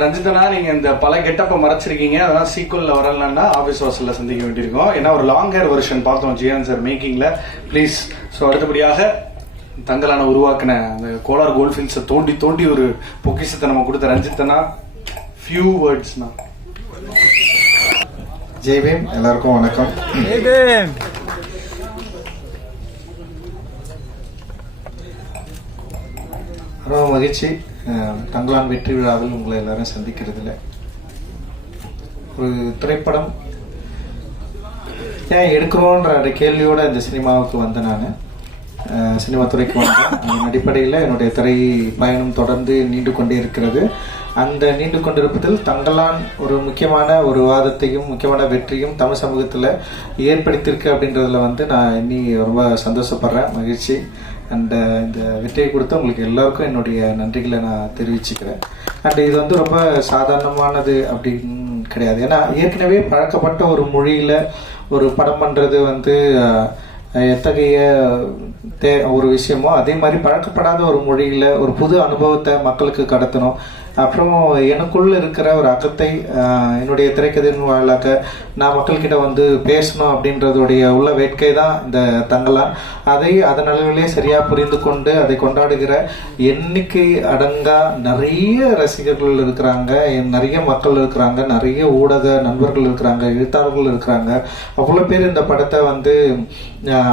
ரஞ்சிதனா நீங்க இந்த பல கெட்டப்ப மறைச்சிருக்கீங்க. அதெல்லாம் சீக்குவல்ல வரலன்னா ஆபீஸ் வாசல்ல சந்திக்க வேண்டியிருக்கும். ஏன்னா ஒரு லாங் ஹேர் வெர்ஷன் பார்த்தோம் ஜியான் சார் மேக்கிங்ல ப்ளீஸ் ஸோ அடுத்தபடியாக தங்கலான உருவாக்கின அந்த கோலார் கோல்ஃபில்ஸை தோண்டி தோண்டி ஒரு பொக்கிஷத்தை நம்ம கொடுத்த ரஞ்சித்தனா ஃபியூ வேர்ட்ஸ்னா ஜெய்பீம் எல்லாருக்கும் வணக்கம். ரொம்ப மகிழ்ச்சி. தங்களான் வெற்றி விழாவில் உங்களை எல்லாரும் சந்திக்கிறதுல ஒரு திரைப்படம் ஏன் எடுக்கிறோன்ற கேள்வியோட இந்த சினிமாவுக்கு வந்தேன் நான். சினிமா துறைக்கு வந்தேன். அதன் அடிப்படையில் என்னுடைய திரை பயணம் தொடர்ந்து நீண்டு கொண்டே இருக்கிறது. அந்த நீண்டு கொண்டிருப்பதில் தங்களான் ஒரு முக்கியமான ஒரு வாதத்தையும் முக்கியமான வெற்றியும் தமிழ் சமூகத்தில் ஏற்படுத்தியிருக்கு அப்படின்றதுல வந்து நான் இன்னி ரொம்ப சந்தோஷப்படுறேன். மகிழ்ச்சி. அண்ட் uh, இந்த வெற்றியை கொடுத்த உங்களுக்கு எல்லாருக்கும் என்னுடைய நன்றிகளை நான் தெரிவிச்சுக்கிறேன். அண்ட் இது வந்து ரொம்ப சாதாரணமானது அப்படின்னு கிடையாது. ஏன்னா ஏற்கனவே பழக்கப்பட்ட ஒரு மொழியில ஒரு படம் பண்றது வந்து எத்தகைய தே ஒரு விஷயமோ அதே மாதிரி பழக்கப்படாத ஒரு மொழியில ஒரு புது அனுபவத்தை மக்களுக்கு கடத்தணும். அப்புறம் எனக்குள்ள இருக்கிற ஒரு அகத்தை என்னுடைய திரைக்கதையின் வாயிலாக நான் மக்கள்கிட்ட வந்து பேசணும் அப்படின்றதுடைய உள்ள வேட்கை தான் இந்த தங்கலான் அதை அதன் அளவிலே சரியாக புரிந்து கொண்டு அதை கொண்டாடுகிற எண்ணிக்கை அடங்கா நிறைய ரசிகர்கள் இருக்கிறாங்க நிறைய மக்கள் இருக்கிறாங்க நிறைய ஊடக நண்பர்கள் இருக்கிறாங்க எழுத்தாளர்கள் இருக்கிறாங்க. அவ்வளோ பேர் இந்த படத்தை வந்து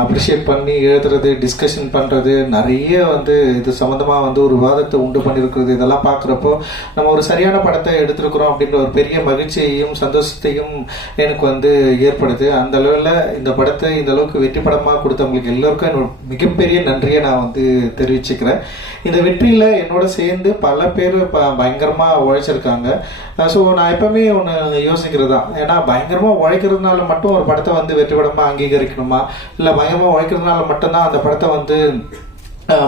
அப்ரிஷியேட் பண்ணி எழுதுறது டிஸ்கஷன் பண்ணுறது நிறைய வந்து இது சம்மந்தமாக வந்து ஒரு விவாதத்தை உண்டு பண்ணியிருக்கிறது. இதெல்லாம் பார்க்குறப்போ நம்ம ஒரு சரியான படத்தை எடுத்திருக்கிறோம் அப்படின்ற ஒரு பெரிய மகிழ்ச்சியையும் சந்தோஷத்தையும் எனக்கு வந்து ஏற்படுது. அந்த அளவில் இந்த படத்தை இந்த அளவுக்கு வெற்றி படமாக கொடுத்தவங்களுக்கு எல்லோருக்கும் என்னோட மிகப்பெரிய நன்றியை நான் வந்து தெரிவிச்சுக்கிறேன். இந்த வெற்றியில் என்னோட சேர்ந்து பல பேர் இப்போ பயங்கரமாக உழைச்சிருக்காங்க. ஸோ நான் எப்பவுமே ஒன்று யோசிக்கிறது தான் ஏன்னா பயங்கரமாக உழைக்கிறதுனால மட்டும் ஒரு படத்தை வந்து வெற்றி படமாக அங்கீகரிக்கணுமா? இல்லை பயங்கரமாக உழைக்கிறதுனால மட்டும்தான் அந்த படத்தை வந்து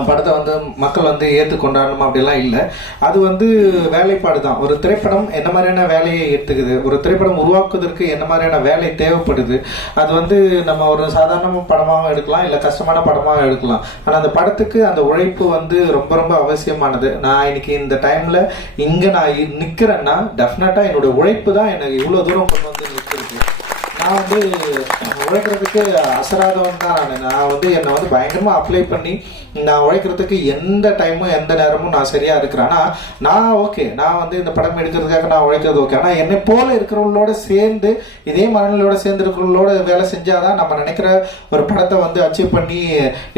படத்தை வந்து மக்கள் வந்து ஏற்று கொண்டாடணுமா அப்படிலாம் இல்லை. அது வந்து வேலைப்பாடு தான் ஒரு திரைப்படம் என்ன மாதிரியான வேலையை எடுத்துக்குது ஒரு திரைப்படம் உருவாக்குவதற்கு என்ன மாதிரியான வேலை தேவைப்படுது? அது வந்து நம்ம ஒரு சாதாரண படமாகவும் எடுக்கலாம் இல்லை கஷ்டமான படமாகவும் எடுக்கலாம். ஆனால் அந்த படத்துக்கு அந்த உழைப்பு வந்து ரொம்ப ரொம்ப அவசியமானது. நான் இன்னைக்கு இந்த டைமில் இங்கே நான் நிற்கிறேன்னா டெஃபினட்டாக என்னோட உழைப்பு தான் எனக்கு இவ்வளோ தூரம் கொண்டு வந்து நிற்கிறது நான் வந்து உழைக்கிறதுக்கு அசராதவன் தான் நான். நான் வந்து என்னை வந்து பயங்கரமாக அப்ளை பண்ணி நான் உழைக்கிறதுக்கு எந்த டைமும் எந்த நேரமும் நான் சரியாக இருக்கிறேன். ஆனால் நான் ஓகே நான் வந்து இந்த படம் எடுக்கிறதுக்காக நான் உழைக்கிறது ஓகே ஆனால் என்னை போல இருக்கிறவங்களோட சேர்ந்து இதே மனநிலையோட சேர்ந்து இருக்கிறவங்களோட வேலை செஞ்சால் தான் நம்ம நினைக்கிற ஒரு படத்தை வந்து அச்சீவ் பண்ணி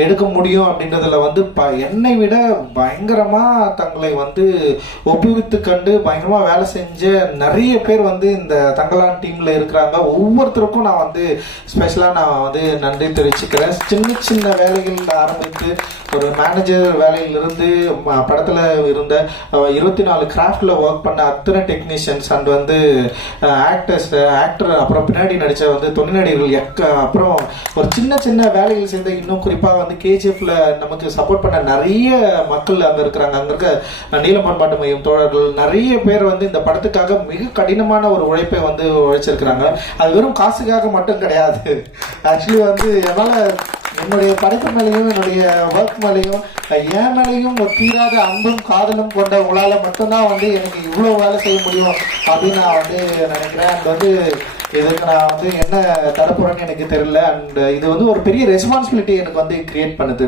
எடுக்க முடியும் அப்படின்றதுல வந்து ப என்னை விட பயங்கரமாக தங்களை வந்து ஒப்புவித்து கண்டு பயங்கரமாக வேலை செஞ்ச நிறைய பேர் வந்து இந்த தங்கலான் டீமில் இருக்கிறாங்க. ஒவ்வொரு ஒவ்வொருத்தருக்கும் நான் வந்து ஸ்பெஷலாக நான் வந்து நன்றி தெரிவிச்சுக்கிறேன். சின்ன சின்ன வேலைகள் ஆரம்பித்து ஒரு மேனேஜர் வேலையிலிருந்து படத்தில் இருந்த இருபத்தி நாலு கிராஃப்டில் ஒர்க் பண்ண அத்தனை டெக்னீஷியன்ஸ் அண்ட் வந்து ஆக்டர்ஸ் ஆக்டர் அப்புறம் பின்னாடி நடித்த வந்து துணை நடிகர்கள் எக்க அப்புறம் ஒரு சின்ன சின்ன வேலைகள் செய்த இன்னும் குறிப்பாக வந்து கேஜிஎஃப்ல நமக்கு சப்போர்ட் பண்ண நிறைய மக்கள் அங்கே இருக்கிறாங்க. அங்கே இருக்க நீலமன்பாட்டு மையம் தோழர்கள் நிறைய பேர் வந்து இந்த படத்துக்காக மிக கடினமான ஒரு உழைப்பை வந்து உழைச்சிருக்கிறாங்க. அது வெறும் காசுக்காக மட்டும் கிடையாது. ஆக்சுவலி வந்து என்னால் என்னுடைய படைப்பு மேலேயும் என்னுடைய ஒர்க் மேலேயும் என் மேலேயும் தீராத அன்பும் காதலும் கொண்ட உங்களால் மட்டும்தான் வந்து எனக்கு இவ்வளோ வேலை செய்ய முடியும் அப்படின்னு நான் வந்து நினைக்கிறேன். அண்ட் வந்து இதுக்கு நான் வந்து என்ன தரப்போறேன்னு எனக்கு தெரியல. அண்ட் இது வந்து ஒரு பெரிய ரெஸ்பான்சிபிலிட்டி எனக்கு வந்து கிரியேட் பண்ணுது.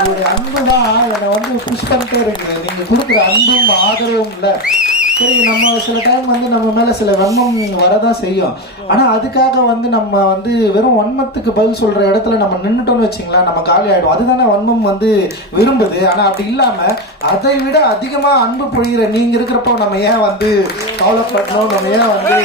உங்களுடைய அன்பு தான் என்னை வந்து புஷ் பண்ணிட்டே இருக்குது நீங்க கொடுக்குற அன்பும் ஆதரவும் இல்லை. சரி நம்ம சில டைம் வந்து நம்ம மேல சில வன்மம் வரதான் செய்யும். ஆனா அதுக்காக வந்து நம்ம வந்து வெறும் வன்மத்துக்கு பதில் சொல்ற இடத்துல நம்ம நின்றுட்டோம்னு வச்சுங்களேன் நம்ம காலி ஆயிடும். அதுதானே வன்மம் வந்து விரும்புது. ஆனா அப்படி இல்லாம அதை விட அதிகமா அன்பு பொழிகிற நீங்க இருக்கிறப்போ நம்ம ஏன் வந்து கவலைப்படணும்? நம்ம ஏன் வந்து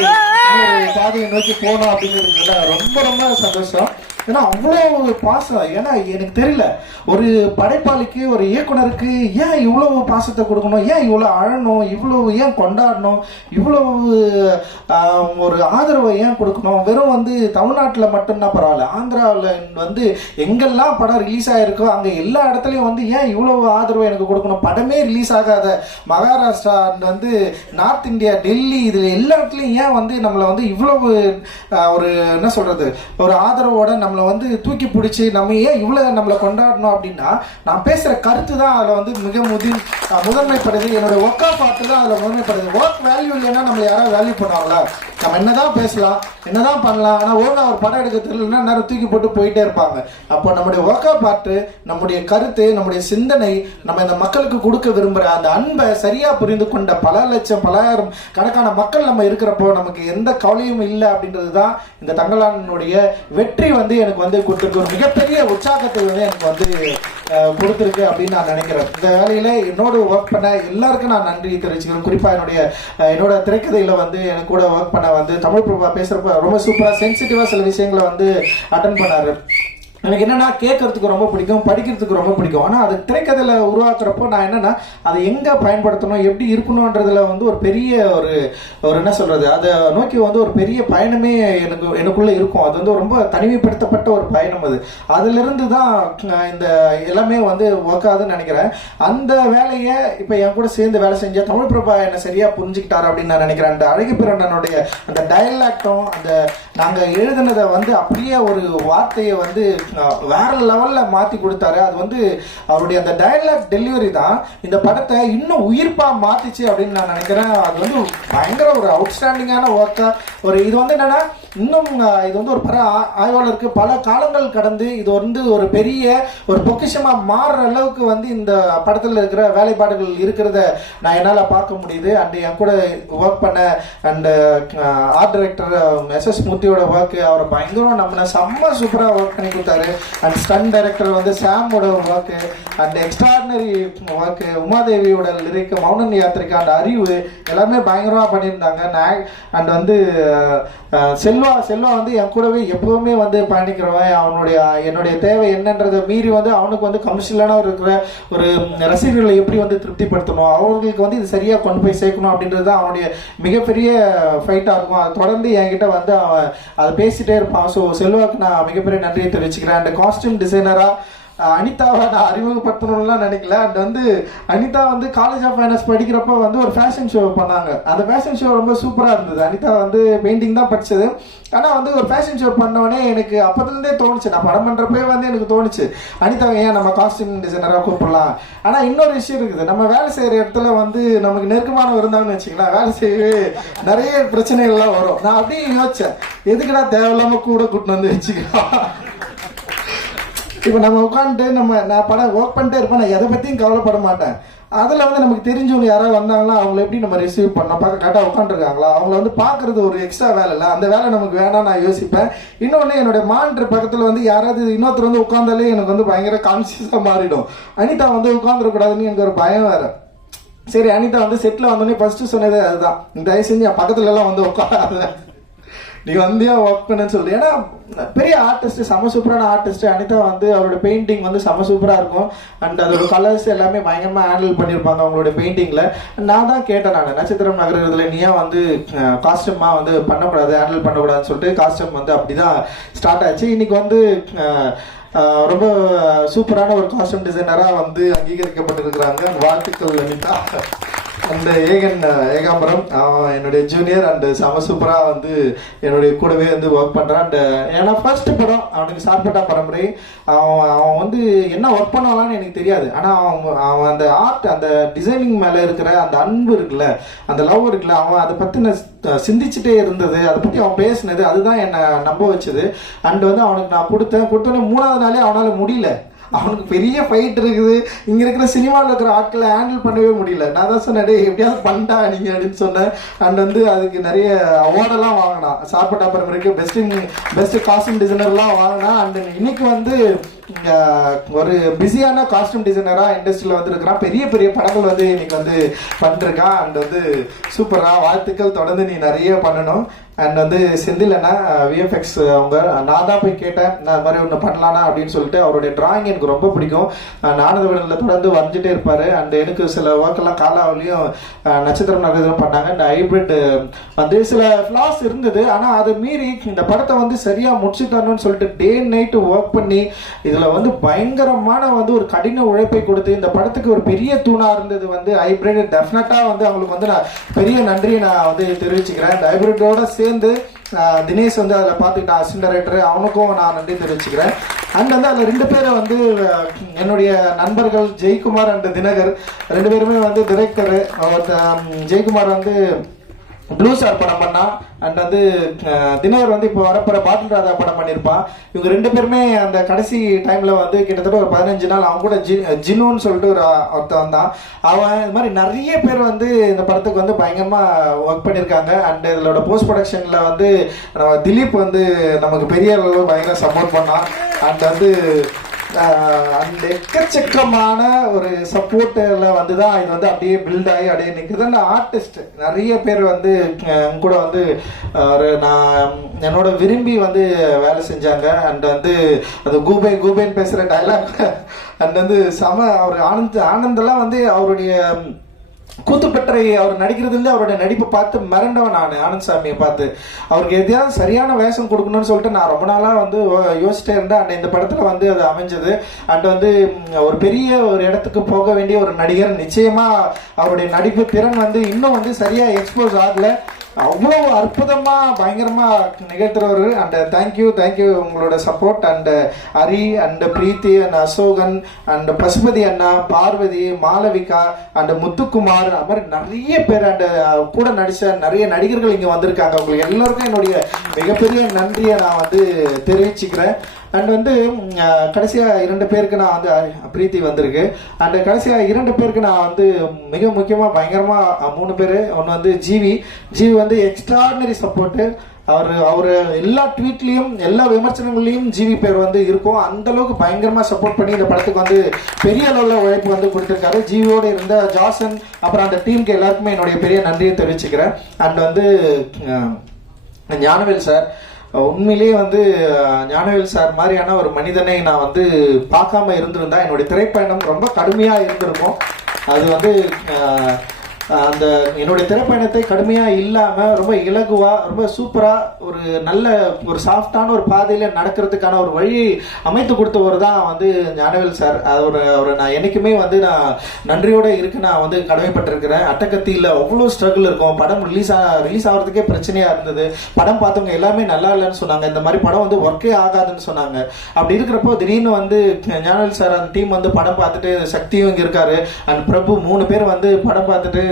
இன்னொரு பாதையை நோக்கி போகணும் அப்படின்னு ரொம்ப ரொம்ப சந்தோஷம். ஏன்னா அவ்வளோ பாசம் ஏன்னா எனக்கு தெரியல. ஒரு படைப்பாளிக்கு ஒரு இயக்குனருக்கு ஏன் இவ்வளவு பாசத்தை கொடுக்கணும்? ஏன் இவ்வளோ அழணும்? இவ்வளவு ஏன் கொண்டாடணும்? இவ்வளவு ஒரு ஆதரவை ஏன் கொடுக்கணும்? வெறும் வந்து தமிழ்நாட்டில் மட்டும்தான் பரவாயில்ல. ஆந்திராவில் வந்து எங்கெல்லாம் படம் ரிலீஸ் ஆகிருக்கோ அங்கே எல்லா இடத்துலையும் வந்து ஏன் இவ்வளவு ஆதரவு எனக்கு கொடுக்கணும்? படமே ரிலீஸ் ஆகாத மகாராஷ்டிரா வந்து நார்த் இந்தியா டெல்லி இது எல்லா இடத்துலையும் ஏன் வந்து நம்மளை வந்து இவ்வளவு ஒரு என்ன சொல்கிறது ஒரு ஆதரவோட நம்ம நம்மளை வந்து தூக்கி பிடிச்சி நம்ம ஏன் இவ்வளோ நம்மளை கொண்டாடணும் அப்படின்னா நான் பேசுகிற கருத்து தான் அதில் வந்து மிக முதி முதன்மைப்படுது. என்னோட ஒர்க் ஆஃப் ஆர்ட் தான் அதில் முதன்மைப்படுது. ஒர்க் வேல்யூ இல்லைன்னா நம்மளை யாராவது வேல்யூ பண்ணுவாங்களா நம்ம என்னதான் பேசலாம் என்னதான் பண்ணலாம் ஆனால் ஒன்று ஒரு படம் எடுக்க தெரியலன்னா நேரம் தூக்கி போட்டு போயிட்டே இருப்பாங்க. அப்போ நம்முடைய ஒர்க் ஆஃப் ஆர்ட் நம்முடைய கருத்து நம்முடைய சிந்தனை நம்ம இந்த மக்களுக்கு கொடுக்க விரும்புகிற அந்த அன்பை சரியாக புரிந்து கொண்ட பல லட்சம் பலாயிரம் கணக்கான மக்கள் நம்ம இருக்கிறப்போ நமக்கு எந்த கவலையும் இல்லை அப்படின்றது தான் இந்த தங்கலானுடைய வெற்றி வந்து எனக்கு வந்து கொடுத்துருக்கு ஒரு மிகப்பெரிய உற்சாகத்தை வந்து எனக்கு வந்து கொடுத்துருக்கு அப்படின்னு நான் நினைக்கிறேன். இந்த வேலையில் என்னோட ஒர்க் பண்ண எல்லாருக்கும் நான் நன்றி தெரிவிச்சுக்கிறேன். குறிப்பாக என்னுடைய என்னோட திரைக்கதையில் வந்து எனக்கு கூட ஒர்க் பண்ண வந்து தமிழ் பிரபா பேசுறப்ப ரொம்ப சூப்பராக சென்சிட்டிவாக சில விஷயங்களை வந்து அட்டன் பண்ணாரு. எனக்கு என்னன்னா கேட்கறதுக்கு ரொம்ப பிடிக்கும் படிக்கிறதுக்கு ரொம்ப பிடிக்கும். ஆனால் அது திரைக்கதையில் உருவாக்குறப்போ நான் என்னன்னா அதை எங்கே பயன்படுத்தணும் எப்படி இருக்கணுன்றதில் வந்து ஒரு பெரிய ஒரு ஒரு என்ன சொல்றது அதை நோக்கி வந்து ஒரு பெரிய பயணமே எனக்கு எனக்குள்ளே இருக்கும். அது வந்து ரொம்ப தனிமைப்படுத்தப்பட்ட ஒரு பயணம் அது. அதுலேருந்து தான் இந்த எல்லாமே வந்து ஒர்க் ஆகுதுன்னு நினைக்கிறேன். அந்த வேலையை இப்போ என் கூட சேர்ந்து வேலை செஞ்ச தமிழ் பிரபா என்ன சரியாக புரிஞ்சுக்கிட்டாரு அப்படின்னு நான் நினைக்கிறேன். அந்த அழகு பிறண்டனுடைய அந்த டயலாக்டும் அந்த நாங்கள் எழுதுனதை வந்து அப்படியே ஒரு வார்த்தையை வந்து வேற லெவல்ல மாத்தி கொடுத்தாரு. அது வந்து அவருடைய அந்த டைலாக் டெலிவரி தான். இந்த படத்தை இன்னும் உயிர்ப்பா மாத்திச்சு அப்படின்னு நான் நினைக்கிறேன். அது வந்து பயங்கர ஒரு அவுட்ஸ்டாண்டிங்கான ஒர்க்கா ஒரு இது வந்து என்னன்னா இன்னும் இது வந்து ஒரு பல ஆ- ஆய்வாளருக்கு பல காலங்கள் கடந்து இது வந்து ஒரு பெரிய ஒரு பொக்கிஷமாக மாறுற அளவுக்கு வந்து இந்த படத்தில் இருக்கிற வேலைப்பாடுகள் இருக்கிறத நான் என்னால் பார்க்க முடியுது. அண்ட் என் கூட ஒர்க் பண்ண and art director S S மூர்த்தியோட work அவரை பயங்கரம் நம்ம செம்ம சூப்பராக ஒர்க் பண்ணி கொடுத்தாரு. அண்ட் ஸ்டன் டைரக்டர் வந்து சாமோட ஒர்க் அண்ட் எக்ஸ்ட்ராடினரி ஒர்க் உமாதேவியோட லிரிக் மௌனன் யாத்திரைக்கு அந்த அறிவு எல்லாமே பயங்கரமாக பண்ணியிருந்தாங்க. அண்ட் வந்து செல்வ செல்வா செல்வா வந்து என் கூடவே எப்பவுமே வந்து பயணிக்கிறவன். அவனுடைய என்னுடைய தேவை என்னன்றதை மீறி வந்து அவனுக்கு வந்து கமர்ஷியலான இருக்கிற ஒரு ரசிகர்களை எப்படி வந்து திருப்திப்படுத்தணும்? அவர்களுக்கு வந்து இது சரியாக கொண்டு போய் சேர்க்கணும் அப்படின்றது தான் அவனுடைய மிகப்பெரிய ஃபைட்டாக இருக்கும். அது தொடர்ந்து என்கிட்ட வந்து அவன் அதை பேசிட்டே இருப்பான். ஸோ செல்வாக்கு நான் மிகப்பெரிய நன்றியை தெரிவிச்சுக்கிறேன். அண்ட் காஸ்டியூம் டிசைனராக அனிதாவை நான் அறிமுகப்படுத்தணும்லாம் நினைக்கல. அண்ட் வந்து அனிதா வந்து காலேஜ் ஆஃப் ஃபைனான்ஸ் படிக்கிறப்ப வந்து ஒரு ஃபேஷன் ஷோ பண்ணாங்க. அந்த ஃபேஷன் ஷோ ரொம்ப சூப்பராக இருந்தது. அனிதா வந்து பெயிண்டிங் தான் படித்தது ஆனால் வந்து ஒரு ஃபேஷன் ஷோ பண்ணவொடனே எனக்கு அப்போதுலேருந்தே தோணுச்சு. நான் படம் பண்ணுறப்பே வந்து எனக்கு தோணுச்சு. அனிதா ஏன் நம்ம காஸ்டியூம் டிசைனராக கூப்பிடலாம்? ஆனால் இன்னொரு விஷயம் இருக்குது. நம்ம வேலை செய்கிற இடத்துல வந்து நமக்கு நெருக்கமானவர் இருந்தாங்கன்னு வச்சுக்கலாம் வேலை செய்யவே நிறைய பிரச்சனைகள்லாம் வரும். நான் அப்படியே யோசிச்சேன். எதுக்குடா தேவையில்லாமல் கூட கூட்டின்னு வந்து வச்சுக்கலாம்? இப்போ நம்ம உட்காந்துட்டு நம்ம நான் படம் ஒர்க் பண்ணிட்டே இருப்பேன் நான் எதை பற்றியும் கவலைப்பட மாட்டேன். அதில் வந்து நமக்கு தெரிஞ்சவங்க யாராவது வந்தாங்களா அவங்கள எப்படி நம்ம ரிசீவ் பண்ணோம் பார்க்க கரெக்டாக உட்காந்துருக்காங்களா அவங்கள வந்து பார்க்கறது ஒரு எக்ஸ்ட்ரா வேலை இல்லை. அந்த வேலை நமக்கு வேணாம் நான் யோசிப்பேன். இன்னொன்று என்னுடைய மானிட்டர் பக்கத்தில் வந்து யாராவது இன்னொருத்தர் வந்து உட்காந்தாலே எனக்கு வந்து பயங்கர கான்சியஸாக மாறிடும். அனிதா வந்து உட்காந்துடக்கூடாதுன்னு எனக்கு ஒரு பயம் வேறு. சரி அனிதா வந்து செட்டில் வந்தோடனே ஃபஸ்ட்டு சொன்னதே அதுதான். தயவு செஞ்சு என் பக்கத்துல வந்து உட்காராத. நீ வந்தியா ஒர்க் பண்ணுன்னு சொல்லி ஏன்னா பெரிய ஆர்டிஸ்ட் செம சூப்பரான ஆர்டிஸ்ட் அனிதா வந்து அவரோட பெயிண்டிங் வந்து செம சூப்பரா இருக்கும். அண்ட் அதோட கலர்ஸ் எல்லாமே பயங்கரமா ஹேண்டில் பண்ணியிருப்பாங்க அவங்களோட பெயிண்டிங்ல நான் தான் கேட்டேன் நான் நட்சத்திரம் நகரத்துல நீயா வந்து காஸ்டியூமா வந்து பண்ணக்கூடாது ஹேண்டில் பண்ணக்கூடாதுன்னு சொல்லிட்டு காஸ்டியூம் வந்து அப்படிதான் ஸ்டார்ட் ஆச்சு. இன்னைக்கு வந்து ரொம்ப சூப்பரான ஒரு காஸ்டியூம் டிசைனரா வந்து அங்கீகரிக்கப்பட்டிருக்கிறாங்க. வாழ்த்துக்கள் அனிதா. அந்த ஏகன் ஏகாம்பரம் அவன் என்னுடைய ஜூனியர் அண்ட் செம சூப்பரா வந்து என்னுடைய கூடவே வந்து ஒர்க் பண்றான். அண்ட் ஏன்னா ஃபர்ஸ்ட் படம் அவனுக்கு சார்பட்டா பரம்பரை. அவன் அவன் வந்து என்ன ஒர்க் பண்ணலாம்னு எனக்கு தெரியாது. ஆனா அவன் அவன் அந்த ஆர்ட் அந்த டிசைனிங் மேல இருக்கிற அந்த அன்பு இருக்குல்ல அந்த லவ் இருக்குல்ல அவன் அதை பத்தின சிந்திச்சுட்டே இருந்தது. அதை பத்தி அவன் பேசினது அதுதான் என்னை நம்ப வச்சது. அண்ட் வந்து அவனுக்கு நான் கொடுத்தேன். கொடுத்தோன்னே மூணாவது நாளே அவனால முடியல. அவனுக்கு பெரிய ஃபைட் இருக்குது. இங்க இருக்கிற சினிமாவில் இருக்கிற ஆட்களை ஹேண்டில் பண்ணவே முடியல. நான் தான் சொன்னேன் "டேய், எப்படியாவது பண்ணிட்டா நீங்க அப்படின்னு சொன்னேன். அண்ட் வந்து அதுக்கு நிறைய அவார்டெல்லாம் வாங்கினான். சாப்பிட்ட அப்புறம் பெஸ்ட் பெஸ்ட் காஸ்டியூம் டிசைனர்லாம் வாங்கினா அண்ட் இன்னைக்கு வந்து ஒரு பிஸியான காஸ்டியூம் டிசைனரா இண்டஸ்ட்ரியில் வந்துருக்கிறான். பெரிய பெரிய படங்கள் வந்து இன்னைக்கு வந்து பண்ணிருக்கான். அண்ட் வந்து சூப்பரா வாழ்த்துக்கள் தொடர்ந்து நீ நிறைய பண்ணணும். அண்ட் வந்து செந்தில் விஎஃப்எக்ஸ் அவங்க நான் தான் போய் கேட்டேன். நான் அது மாதிரி ஒன்று பண்ணலானா அப்படின்னு சொல்லிட்டு அவருடைய டிராயிங் எனக்கு ரொம்ப பிடிக்கும். நானத விடலில் தொடர்ந்து வரைஞ்சிட்டே இருப்பார். அண்ட் எனக்கு சில ஒர்க்கெல்லாம் காலாவிலையும் நட்சத்திரம் நட்சத்திரம் பண்ணாங்க. இந்த ஹைப்ரிட் வந்து சில ஃப்ளாஸ் இருந்தது. ஆனால் அதை மீறி இந்த படத்தை வந்து சரியாக முடிச்சுட்டானுன்னு சொல்லிட்டு டே நைட்டு ஒர்க் பண்ணி இதில் வந்து பயங்கரமான வந்து ஒரு கடின உழைப்பை கொடுத்து இந்த படத்துக்கு ஒரு பெரிய தூணா இருந்தது வந்து ஹைபிரிட் டெஃபினட்டாக வந்து அவங்களுக்கு வந்து நான் பெரிய நன்றியை நான் வந்து தெரிவிச்சுக்கிறேன். இந்த ஹைபிரிட்டோட சேர்ந்து தினேஷ் வந்து அதில் பார்த்துக்கிட்ட அசிஸ்டன்ட் டைரக்டர் அவனுக்கும் நான் நன்றி தெரிவிச்சுக்கிறேன். அண்ட் வந்து அதில் ரெண்டு பேரை வந்து என்னுடைய நண்பர்கள் ஜெய்குமார் அண்ட் தினகர். ரெண்டு பேருமே வந்து டிரெக்டரு ஜெய்குமார் வந்து ப்ளூ ஸ்டார் படம் பண்ணா அண்ட் வந்து தினகர் வந்து இப்போ வரப்போற பாட்டில் ராதா படம் பண்ணியிருப்பான் இவங்க ரெண்டு பேருமே அந்த கடைசி டைம்ல வந்து கிட்டத்தட்ட ஒரு பதினஞ்சு நாள் அவன் கூட ஜி ஜினுன்னு சொல்லிட்டு ஒரு ஒருத்தவன் ஒருத்தன் வந்தான் அவன் இது மாதிரி நிறைய பேர் வந்து இந்த படத்துக்கு வந்து பயங்கரமா ஒர்க் பண்ணியிருக்காங்க அண்ட் இதோட போஸ்ட் ப்ரொடக்ஷன்ல வந்து நம்ம திலீப் வந்து நமக்கு பெரிய அளவு பயங்கர சப்போர்ட் பண்ணான். அண்ட் வந்து அந்த எக்கச்சக்கமான ஒரு சப்போர்ட்டில் வந்து தான் இது வந்து அப்படியே பில்ட் ஆகி அப்படியே நிற்குது அந்த ஆர்டிஸ்ட் நிறைய பேர் வந்து கூட வந்து ஒரு நான் என்னோட விரும்பி வந்து வேலை செஞ்சாங்க. அண்ட் வந்து அது கூபே கூபேன்னு பேசுகிற டைலாக் அண்ட் வந்து சம அவர் ஆனந்த் ஆனந்தெல்லாம் வந்து அவருடைய கூத்துப்பட்டறை அவர் நடிக்கிறதுலேருந்து அவருடைய நடிப்பை பார்த்து மிரண்டவன் நான் ஆனந்த் சாமியை பார்த்து. அவருக்கு எதையாவது சரியான வேஷம் கொடுக்கணும்னு சொல்லிட்டு நான் ரொம்ப நாளாக வந்து யோசிச்சிட்டே இருந்தேன். அண்ட் இந்த படத்தில் வந்து அது அமைஞ்சது. அண்ட் வந்து ஒரு பெரிய ஒரு இடத்துக்கு போக வேண்டிய ஒரு நடிகர். நிச்சயமாக அவருடைய நடிப்பு திறன் வந்து இன்னும் வந்து சரியாக எக்ஸ்போஸ் ஆகல. அவ்வளோ அற்புதமா பயங்கரமா நிகழ்த்துறவர். And thank you thank you உங்களோட support and Hari and Preethi and Asokan and Pasupathi Anna Parvati Malavika and Muthukumar அது மாதிரி நிறைய பேர் அண்ட் uh, கூட நடிச்ச நிறைய நடிகர்கள் இங்க வந்திருக்காங்க. உங்களுக்கு எல்லாருக்கும் என்னுடைய மிகப்பெரிய நன்றியை நான் வந்து தெரிவிச்சுக்கிறேன். அண்ட் வந்து கடைசியாக இரண்டு பேருக்கு நான் வந்து பிரீத்தி வந்திருக்கு. அண்ட் கடைசியாக இரண்டு பேருக்கு நான் வந்து மிக முக்கியமாக பயங்கரமாக மூணு பேர். ஒன்று வந்து ஜிவி. ஜிவி வந்து எக்ஸ்ட்ராடினரி சப்போர்ட்டு அவர் அவர் எல்லா ட்வீட்லேயும் எல்லா விமர்சனங்கள்லையும் ஜிவி பேர் வந்து இருக்கும். அந்த அளவுக்கு பயங்கரமாக சப்போர்ட் பண்ணி இந்த படத்துக்கு வந்து பெரிய அளவில் உழைப்பு வந்து கொடுத்துருக்காரு. ஜிவியோடு இருந்த ஜாசன் அப்புறம் அந்த டீமுக்கு எல்லாருக்குமே என்னுடைய பெரிய நன்றியை தெரிவிச்சுக்கிறேன். அண்ட் வந்து ஞானவேல் சார் உண்மையிலேயே வந்து ஞானவேல் சார் மாதிரியான ஒரு மனிதனை நான் வந்து பார்க்காம இருந்திருந்தா என்னுடைய திரைப்பயணம் ரொம்ப கடுமையாக இருந்திருக்கும். அது வந்து அந்த என்னுடைய திரைப்பயணத்தை கடுமையா இல்லாம ரொம்ப இலகுவா ரொம்ப சூப்பரா ஒரு நல்ல ஒரு சாஃப்டான ஒரு பாதையில நடக்கிறதுக்கான ஒரு வழி அமைத்து கொடுத்தவர் தான் வந்து ஞானவேல் சார். அவர் அவர் நான் என்னைக்குமே வந்து நான் நன்றியோட இருக்கு. நான் வந்து கடமைப்பட்டிருக்கிறேன். அட்டக்கத்தியில் அவ்வளோ ஸ்ட்ரகிள் இருக்கும். படம் ரிலீஸ் ஆ ரிலீஸ் ஆகிறதுக்கே பிரச்சனையா இருந்தது. படம் பார்த்தவங்க எல்லாமே நல்லா இல்லைன்னு சொன்னாங்க. இந்த மாதிரி படம் வந்து ஒர்க்கே ஆகாதுன்னு சொன்னாங்க. அப்படி இருக்கிறப்போ திடீர்னு வந்து ஞானவேல் சார் அந்த டீம் வந்து படம் பார்த்துட்டு சக்தியும் இங்கே இருக்காரு. அண்ட் பிரபு மூணு பேர் வந்து படம் பார்த்துட்டு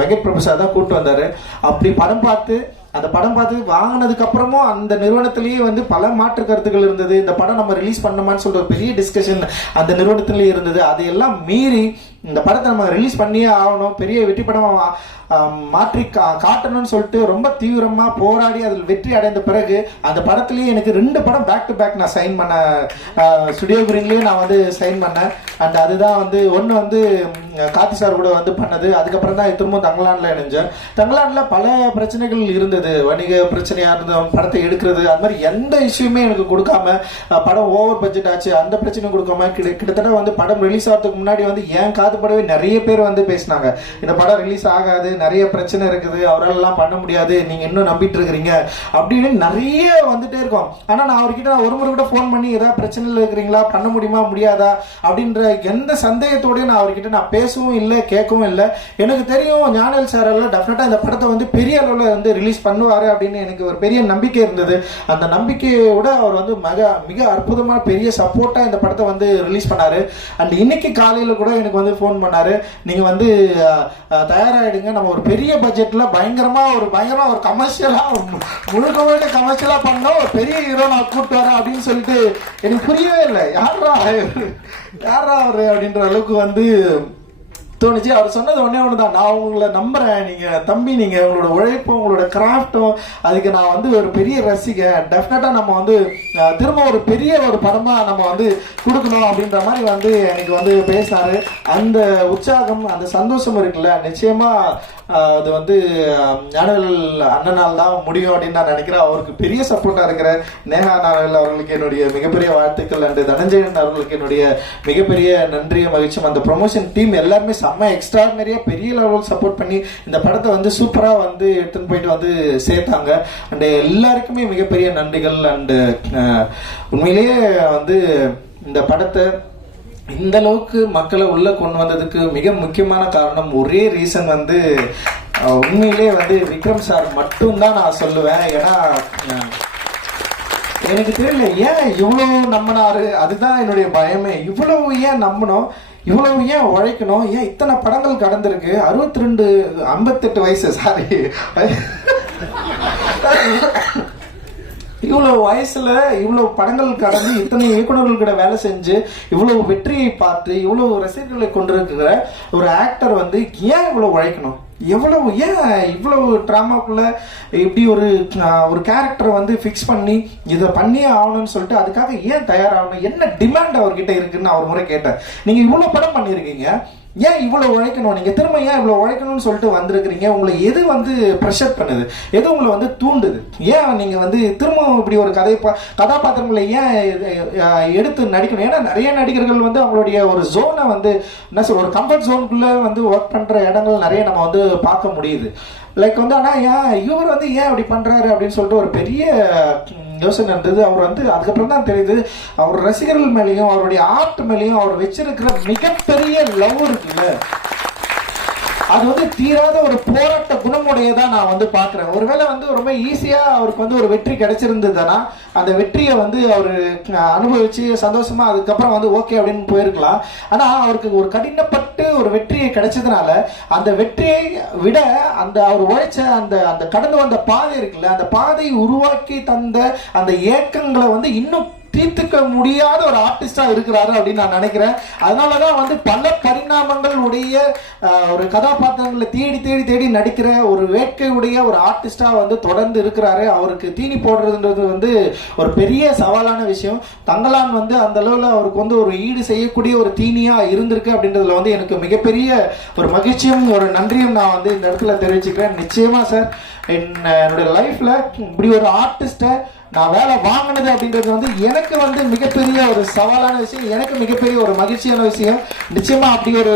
வெங்கட் பிரபு சார் தான் கூப்பிட்டு வந்தாரு. அப்படி படம் பார்த்து அந்த படம் பார்த்து வாங்கினதுக்கு அப்புறமும் அந்த நிறுவனத்திலேயே வந்து பல மாற்று கருத்துக்கள் இருந்தது. இந்த படம் நம்ம ரிலீஸ் பண்ணணுமான்னு சொல்ற ஒரு பெரிய டிஸ்கஷன் அந்த நிறுவனத்திலேயே இருந்தது. அதையெல்லாம் மீறி இந்த படத்தை நம்ம ரிலீஸ் பண்ணியே ஆகணும். பெரிய வெற்றி படமாக மாற்றி கா- காட்டணும்னு சொல்லிட்டு ரொம்ப தீவிரமாக போராடி அதில் வெற்றி அடைந்த பிறகு அந்த படத்துலேயே எனக்கு ரெண்டு படம் பேக் டு பேக் நான் சைன் பண்ண ஸ்டுடியோ கிரீன்லேயும் நான் வந்து சைன் பண்ணேன். அண்ட் அதுதான் வந்து ஒன்று வந்து காத்தி கார்த்தி சார் கூட வந்து பண்ணது. அதுக்கப்புறம் தான் திரும்ப தங்களாண்டில் இணைஞ்சேன். தங்களாண்டில் பல பிரச்சனைகள் இருந்தது. வணிக பிரச்சனையாக இருந்தது படத்தை எடுக்கிறது அது மாதிரி எந்த இஷ்யூமே எனக்கு கொடுக்காம படம் ஓவர் பட்ஜெட் ஆச்சு. அந்த பிரச்சனையும் கொடுக்காம கிட்ட- கிட்டத்தட்ட வந்து படம் ரிலீஸ் ஆகிறதுக்கு முன்னாடி வந்து ஏன் காது படவே நிறைய பேர் வந்து பேசினாங்க. இந்த படம் ரிலீஸ் ஆகாது நிறைய பிரச்சனை இருக்குது அவராலலாம் பண்ண முடியாது நீங்க இன்னும் நம்பிட்டு இருக்கிறீங்க அப்படின்னு நிறைய வந்துட்டே இருக்கும். ஆனா நான் அவர்கிட்ட நான் ஒரு முறை கூட ஃபோன் பண்ணி ஏதாவது பிரச்சனையில் இருக்கிறீங்களா பண்ண முடியுமா முடியாதா அப்படின்ற எந்த சந்தேகத்தோடயும் நான் அவர்கிட்ட நான் பேசவும் இல்லை கேட்கவும் இல்லை. எனக்கு தெரியும் ஞானல் சார் எல்லாம் டெஃபினட்டா இந்த படத்தை வந்து பெரிய அளவில் வந்து ரிலீஸ் பண்ணுவாரு அப்படின்னு எனக்கு ஒரு பெரிய நம்பிக்கை இருந்தது. அந்த நம்பிக்கையோட அவர் வந்து மிக மிக அற்புதமான பெரிய சப்போர்ட்டா இந்த படத்தை வந்து ரிலீஸ் பண்ணாரு. அண்ட் இன்னைக்கு காலையில் கூட எனக்கு வந்து ஃபோன் பண்ணார். நீங்கள் வந்து தயாராகிடுங்க நம்ம ஒரு பெரிய பட்ஜெட்டில் பயங்கரமாக ஒரு பயங்கரமாக ஒரு கமர்ஷியலாக முழுக்க முழுக்க கமர்ஷியலாக பண்ணோம். ஒரு பெரிய ஹீரோ நான் கூப்பிட்டு வரேன் அப்படின்னு சொல்லிட்டு எனக்கு புரியவே இல்லை. யாரா யாரா அவர் அப்படின்ற அளவுக்கு வந்து தோணுச்சு. அவர் சொன்னது ஒன்றே ஒன்று தான் நான் உங்களை நம்புறேன். நீங்கள் தம்பி நீங்கள் உங்களோட உழைப்பும் உங்களோட கிராஃப்டும் அதுக்கு நான் வந்து ஒரு பெரிய ரசிகன். டெஃபினட்டாக நம்ம வந்து திரும்ப ஒரு பெரிய ஒரு படமாக நம்ம வந்து கொடுக்கணும் அப்படின்ற மாதிரி வந்து எனக்கு வந்து பேசினாரு. அந்த உற்சாகம் அந்த சந்தோஷம் இருக்குல்ல நிச்சயமாக அது வந்து அஹ், அண்ணனால் தான் முடியும் அப்படின்னு நான் நினைக்கிறேன். அவருக்கு பெரிய சப்போர்ட்டாக இருக்கிற நேஹா ஞானவேல் அவர்களுக்கு என்னுடைய மிகப்பெரிய வாழ்த்துக்கள். அண்டு தனஞ்சயன் அவர்களுக்கு என்னுடைய மிகப்பெரிய நன்றியும் மகிழ்ச்சியும். அந்த ப்ரொமோஷன் டீம் எல்லாருமே செம்ம எக்ஸ்ட்ராடினரியாக பெரிய லெவல் சப்போர்ட் பண்ணி இந்த படத்தை வந்து சூப்பராக வந்து எடுத்துன்னு போயிட்டு வந்து சேர்த்தாங்க. அண்டு எல்லாருக்குமே மிகப்பெரிய நன்றிகள் அண்டு உண்மையிலேயே வந்து இந்த படத்தை இந்த அளவுக்கு மக்களை உள்ள கொண்டு வந்ததுக்கு மிக முக்கியமான காரணம் ஒரே ரீசன் வந்து உண்மையிலேயே வந்து விக்ரம் சார் மட்டும்தான் நான் சொல்லுவேன். ஏன்னா எனக்கு தெரியல ஏன் இவ்வளவு நம்பினாரு? அதுதான் என்னுடைய பயமே. இவ்வளவு ஏன் நம்பணும்? இவ்வளவு ஏன் உழைக்கணும்? ஏன் இத்தனை படங்கள் கடந்திருக்கு? அறுபத்தி ரெண்டு ஐம்பத்தெட்டு வயசு சாரி இவ்வளவு வயசுல இவ்வளவு படங்கள் கடந்து இத்தனை இயக்குனர்கள் கூட வேலை செஞ்சு இவ்வளவு வெற்றியை பார்த்து இவ்வளவு ரசிகர்களை கொண்டிருக்கிற ஒரு ஆக்டர் வந்து ஏன் இவ்வளவு உழைக்கணும்? எவ்வளவு ஏன் இவ்வளவு ட்ராமாக்குள்ள இப்படி ஒரு ஒரு கேரக்டரை வந்து ஃபிக்ஸ் பண்ணி இதை பண்ணியே ஆகணும்னு சொல்லிட்டு அதுக்காக ஏன் தயாராகணும்? என்ன டிமாண்ட் அவர்கிட்ட இருக்குன்னு அவர் முறை கேட்டேன். நீங்க இவ்வளவு படம் பண்ணியிருக்கீங்க. ஏன் இவ்வளோ உழைக்கணும்? நீங்கள் திரும்ப ஏன் இவ்வளோ உழைக்கணும்னு சொல்லிட்டு வந்திருக்கிறீங்க? உங்களை எது வந்து ப்ரெஷர் பண்ணுது? எது உங்களை வந்து தூண்டுது? ஏன் நீங்கள் வந்து திரும்ப இப்படி ஒரு கதை பா- கதாபாத்திரங்களை ஏன் எடுத்து நடிக்கணும்? ஏன்னா நிறைய நடிகர்கள் வந்து அவங்களுடைய ஒரு ஜோனை வந்து என்ன சொல்ற ஒரு கம்ஃபர்ட் ஜோனுக்குள்ளே வந்து ஒர்க் பண்ணுற இடங்கள் நிறைய நம்ம வந்து பார்க்க முடியுது. லைக் வந்து ஆனால் ஏன் இவர் வந்து ஏன் அப்படி பண்ணுறாரு அப்படின்னு சொல்லிட்டு ஒரு பெரிய யோசனை இருந்தது. அவர் வந்து அதுக்கப்புறம் தான் தெரியுது அவர் ரசிகர்கள் மேலேயும் அவருடைய ஆர்ட் மேலேயும் அவர் வச்சிருக்கிற மிகப்பெரிய லவ் இருக்குல்ல? அது வந்து தீராத ஒரு போராட்ட குணமுடையதா நான் வந்து பாக்குறேன் ஒருவேளை வந்து ரொம்ப ஈஸியா அவருக்கு வந்து ஒரு வெற்றி கிடைச்சிருந்ததுன்னா அந்த வெற்றியை வந்து அவர் அனுபவிச்சு சந்தோஷமா அதுக்கப்புறம் வந்து ஓகே அப்படின்னு போயிருக்கலாம். ஆனா அவருக்கு ஒரு கடினப்பட்டு ஒரு வெற்றியை கிடைச்சதுனால அந்த வெற்றியை விட அந்த அவர் உழைச்ச அந்த அந்த கடந்து வந்த பாதை இருக்குல்ல அந்த பாதையை உருவாக்கி தந்த அந்த ஏக்கங்களை வந்து இன்னும் தீர்த்துக்க முடியாத ஒரு ஆர்டிஸ்டா இருக்கிறாரு அப்படின்னு நான் நினைக்கிறேன். அதனாலதான் வந்து பல பரிணாமங்கள் உடைய ஒரு கதாபாத்திரங்களை தேடி தேடி தேடி நடிக்கிற ஒரு வேட்கை உடைய ஒரு ஆர்டிஸ்டா வந்து தொடர்ந்து இருக்கிறாரு. அவருக்கு தீனி போடுறதுன்றது வந்து ஒரு பெரிய சவாலான விஷயம். தங்கலான் வந்து அந்த அளவுல அவருக்கு வந்து ஒரு ஈடு செய்யக்கூடிய ஒரு தீனியா இருந்திருக்கு அப்படின்றதுல வந்து எனக்கு மிகப்பெரிய ஒரு மகிழ்ச்சியும் ஒரு நன்றியும் நான் வந்து இந்த இடத்துல தெரிவிச்சுக்கிறேன். நிச்சயமா சார் என்னுடைய லைஃப்ல இப்படி ஒரு ஆர்டிஸ்ட நான் வேலை வாங்கினது அப்படின்றது வந்து எனக்கு வந்து மிகப்பெரிய ஒரு சவாலான விஷயம் எனக்கு மிகப்பெரிய ஒரு மகிழ்ச்சியான விஷயம். நிச்சயமா அப்படி ஒரு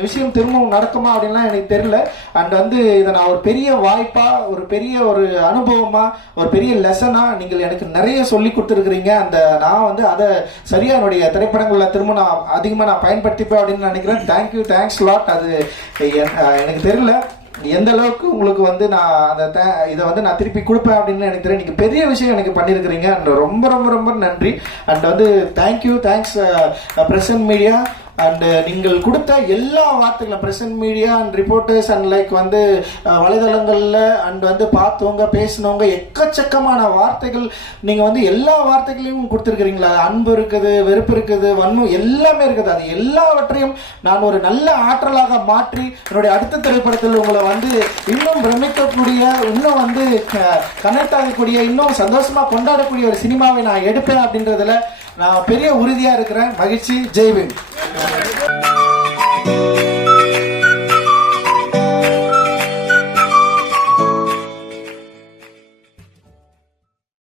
விஷயம் திரும்பவும் நடக்குமா அப்படின்லாம் எனக்கு தெரியல. அண்ட் வந்து இதை நான் ஒரு பெரிய வாய்ப்பா ஒரு பெரிய ஒரு அனுபவமா ஒரு பெரிய லெசனா நீங்கள் எனக்கு நிறைய சொல்லி கொடுத்துருக்குறீங்க. அந்த நான் வந்து அதை சரியா என்னுடைய திரைப்படங்களில் திரும்ப நான் அதிகமாக நான் பயன்படுத்திப்பேன் அப்படின்னு நினைக்கிறேன். தேங்க்யூ தேங்க்ஸ் லாட் அது எனக்கு தெரியல. எந்த அளவுக்கு உங்களுக்கு வந்து நான் அந்த த- இதை வந்து நான் திருப்பி கொடுப்பேன் அப்படின்னு எனக்கு தெரியும் நீங்க பெரிய விஷயம் எனக்கு பண்ணியிருக்கிறீங்க அண்ட் ரொம்ப ரொம்ப ரொம்ப நன்றி. அண்ட் வந்து thank you thanks press and media and uh, நீங்கள் கொடுத்த எல்லா வார்த்தைகளும் press and media and reporters and like வந்து uh, வலைதளங்களில் அண்ட் வந்து பார்த்தவங்க பேசினவங்க எக்கச்சக்கமான வார்த்தைகள் நீங்கள் வந்து எல்லா வார்த்தைகளையும் கொடுத்துருக்குறீங்களா? அன்பு இருக்குது வெறுப்பு இருக்குது வன்மம் எல்லாமே இருக்குது. அது எல்லாவற்றையும் நான் ஒரு நல்ல ஆற்றலாக மாற்றி என்னுடைய அடுத்த திரைப்படத்தில் உங்களை வந்து இன்னும் பிரமிக்கக்கூடிய இன்னும் வந்து uh, கனெக்ட் ஆகக்கூடிய இன்னும் சந்தோஷமாக கொண்டாடக்கூடிய ஒரு சினிமாவை நான் எடுப்பேன் அப்படின்றதுல நான் பெரிய உறுதியா இருக்கிறேன். மகிழ்ச்சி. ஜெய்வின்